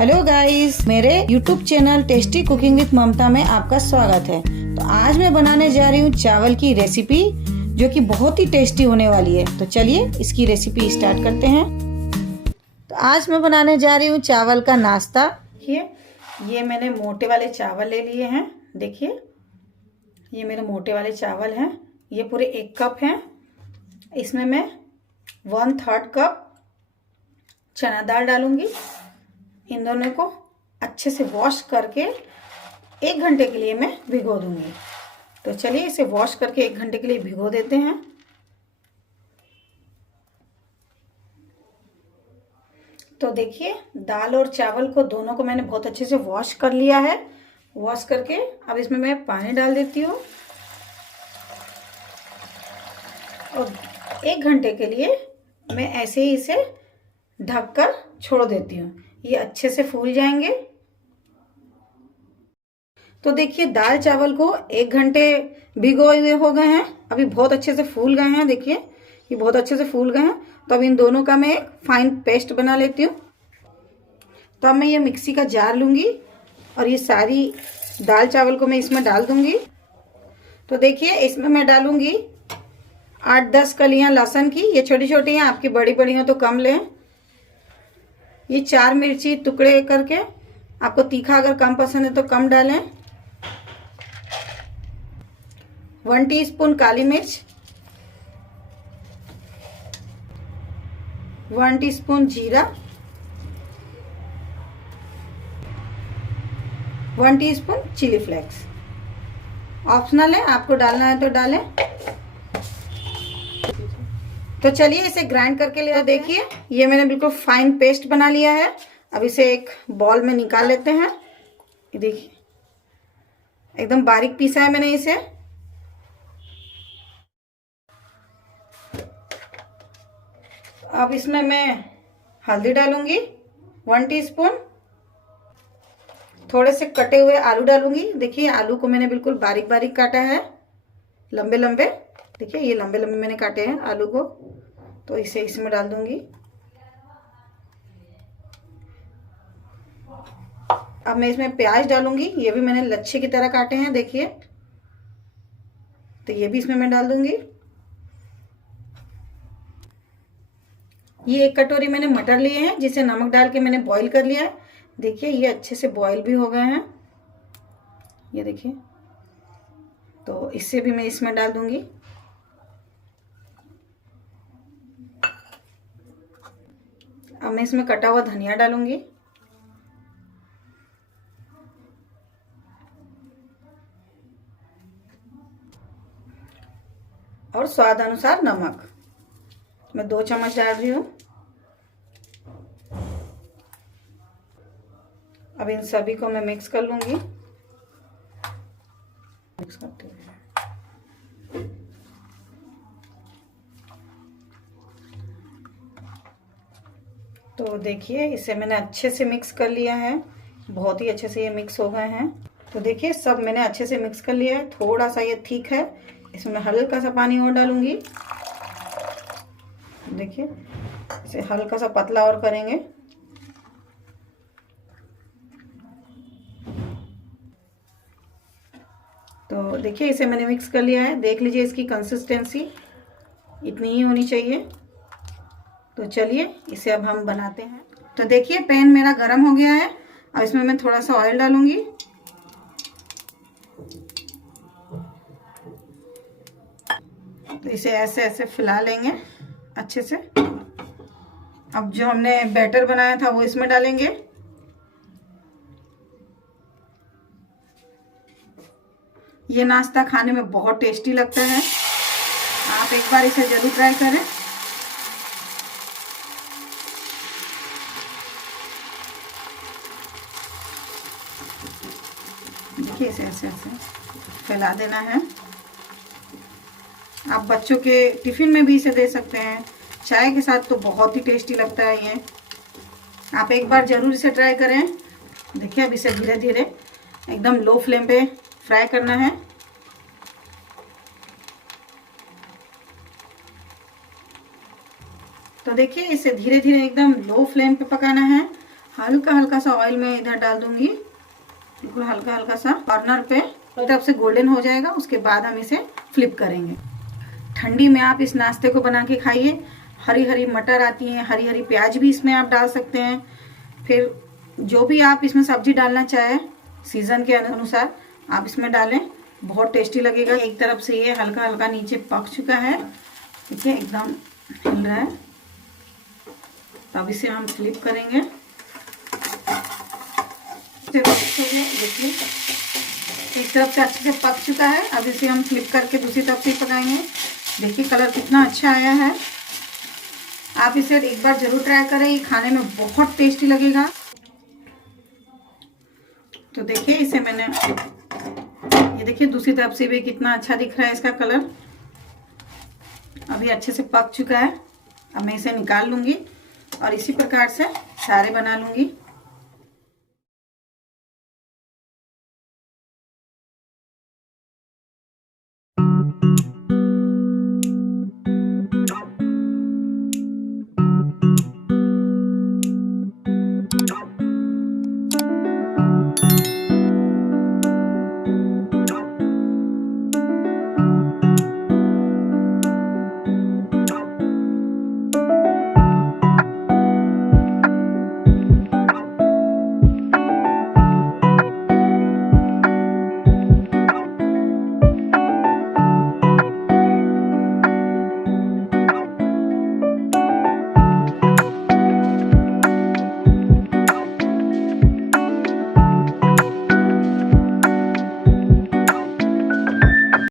Hello guys, मेरे YouTube channel tasty cooking with Mamta में आपका स्वागत है। तो आज मैं बनाने जा रही हूँ चावल की रेसिपी जो कि बहुत ही टेस्टी होने वाली है। तो चलिए इसकी रेसिपी स्टार्ट करते हैं। तो आज मैं बनाने जा रही हूँ चावल का नाश्ता। देखिए ये मैंने मोटे वाले चावल ले लिए हैं। देखिए ये मेरे मोटे वाले चावल हैं। ये पूरे 1 कप हैं। इसमें मैं 1/3 कप चना दाल डालूंगी। इन दोनों को अच्छे से वॉश करके 1 घंटे के लिए मैं भिगो दूंगी। तो चलिए इसे वॉश करके 1 घंटे के लिए भिगो देते हैं। तो देखिए दाल और चावल को दोनों को मैंने बहुत अच्छे से वॉश कर लिया है। वॉश करके अब इसमें मैं पानी डाल देती हूँ और 1 घंटे के लिए मैं ऐसे ही इसे ढककर छोड़ देती हूँ। ये अच्छे से फूल जाएंगे। तो देखिए दाल चावल को 1 घंटे भिगोए हुए हो गए हैं। अभी बहुत अच्छे से फूल गए हैं। देखिए ये बहुत अच्छे से फूल गए हैं। तो अब इन दोनों का मैं एक फाइन पेस्ट बना लेती हूँ। तो अब मैं ये मिक्सी का जार लूँगी और ये सारी दाल चावल को मैं इसमें डाल दूँगी। तो देखिए इसमें मैं डालूँगी 8-10 कलियाँ लहसुन की। ये छोटी छोटी हैं, आपकी बड़ी बड़ी हो तो कम लें। ये 4 मिर्ची टुकड़े करके, आपको तीखा अगर कम पसंद है तो कम डालें। 1 टीस्पून काली मिर्च, 1 टीस्पून जीरा, 1 टीस्पून चिली फ्लेक्स। ऑप्शनल है, आपको डालना है तो डालें। तो चलिए इसे ग्राइंड करके ले। तो देखिए ये मैंने बिल्कुल फाइन पेस्ट बना लिया है। अब इसे एक बॉल में निकाल लेते हैं। ये देखिए एकदम बारीक पीसा है मैंने इसे। अब इसमें मैं हल्दी डालूंगी 1 टीस्पून। थोड़े से कटे हुए आलू डालूंगी। देखिए आलू को मैंने बिल्कुल बारीक बारीक काटा है, लंबे लंबे। देखिए ये लंबे लंबे मैंने काटे हैं आलू को। तो इसे इसमें डाल दूंगी। अब मैं इसमें प्याज डालूंगी। ये भी मैंने लच्छे की तरह काटे हैं, देखिए। तो ये भी इसमें मैं डाल दूंगी। ये 1 कटोरी मैंने मटर लिए हैं, जिसे नमक डाल के मैंने बॉईल कर लिया है। देखिए ये अच्छे से बॉईल भी हो गए हैं, ये देखिए। तो इससे भी मैं इसमें डाल दूंगी। अब मैं इसमें कटा हुआ धनिया डालूंगी और स्वाद अनुसार नमक मैं 2 चम्मच डाल रही हूँ। अब इन सभी को मैं मिक्स कर लूंगी। मिक्स करते हुए तो देखिए इसे मैंने अच्छे से मिक्स कर लिया है। बहुत ही अच्छे से ये मिक्स हो गए हैं। तो देखिए सब मैंने अच्छे से मिक्स कर लिया है। थोड़ा सा ये ठीक है, इसमें मैं हल्का सा पानी और डालूंगी। देखिए इसे हल्का सा पतला और करेंगे। तो देखिए इसे मैंने मिक्स कर लिया है। देख लीजिए इसकी कंसिस्टेंसी इतनी ही होनी चाहिए। तो चलिए इसे अब हम बनाते हैं। तो देखिए पैन मेरा गरम हो गया है। अब इसमें मैं थोड़ा सा ऑयल डालूंगी। तो इसे ऐसे ऐसे फैला लेंगे अच्छे से। अब जो हमने बैटर बनाया था वो इसमें डालेंगे। ये नाश्ता खाने में बहुत टेस्टी लगता है। आप एक बार इसे जरूर ट्राई करें। देखिए इसे ऐसे ऐसे फैला देना है। आप बच्चों के टिफिन में भी इसे दे सकते हैं, चाय के साथ तो बहुत ही टेस्टी लगता है ये। आप एक बार जरूर इसे ट्राई करें। देखिए अब इसे धीरे धीरे एकदम लो फ्लेम पे फ्राई करना है। तो देखिए इसे धीरे धीरे एकदम लो फ्लेम पे पकाना है। हल्का हल्का सा ऑयल मैं इधर डाल दूंगी, बिल्कुल हल्का हल्का सा कॉर्नर पे, तरफ से गोल्डन हो जाएगा। उसके बाद हम इसे फ्लिप करेंगे। ठंडी में आप इस नाश्ते को बना के खाइए। हरी हरी मटर आती हैं, हरी हरी प्याज भी इसमें आप डाल सकते हैं। फिर जो भी आप इसमें सब्जी डालना चाहे सीजन के अनुसार आप इसमें डालें, बहुत टेस्टी लगेगा। एक तरफ से ये हल्का हल्का नीचे पक चुका है, ठीक है, एकदम हिल रहा है। अब इसे हम फ्लिप करेंगे। देखिए एक तरफ से अच्छे से पक चुका है। अब इसे हम फ्लिप करके दूसरी तरफ से पकाएंगे। देखिए कलर कितना अच्छा आया है। आप इसे एक बार जरूर ट्राई करें, ये खाने में बहुत टेस्टी लगेगा। तो देखिए इसे मैंने, ये देखिए दूसरी तरफ से भी कितना अच्छा दिख रहा है इसका कलर। अभी अच्छे से पक चुका है। अब मैं इसे निकाल लूंगी और इसी प्रकार से सारे बना लूंगी।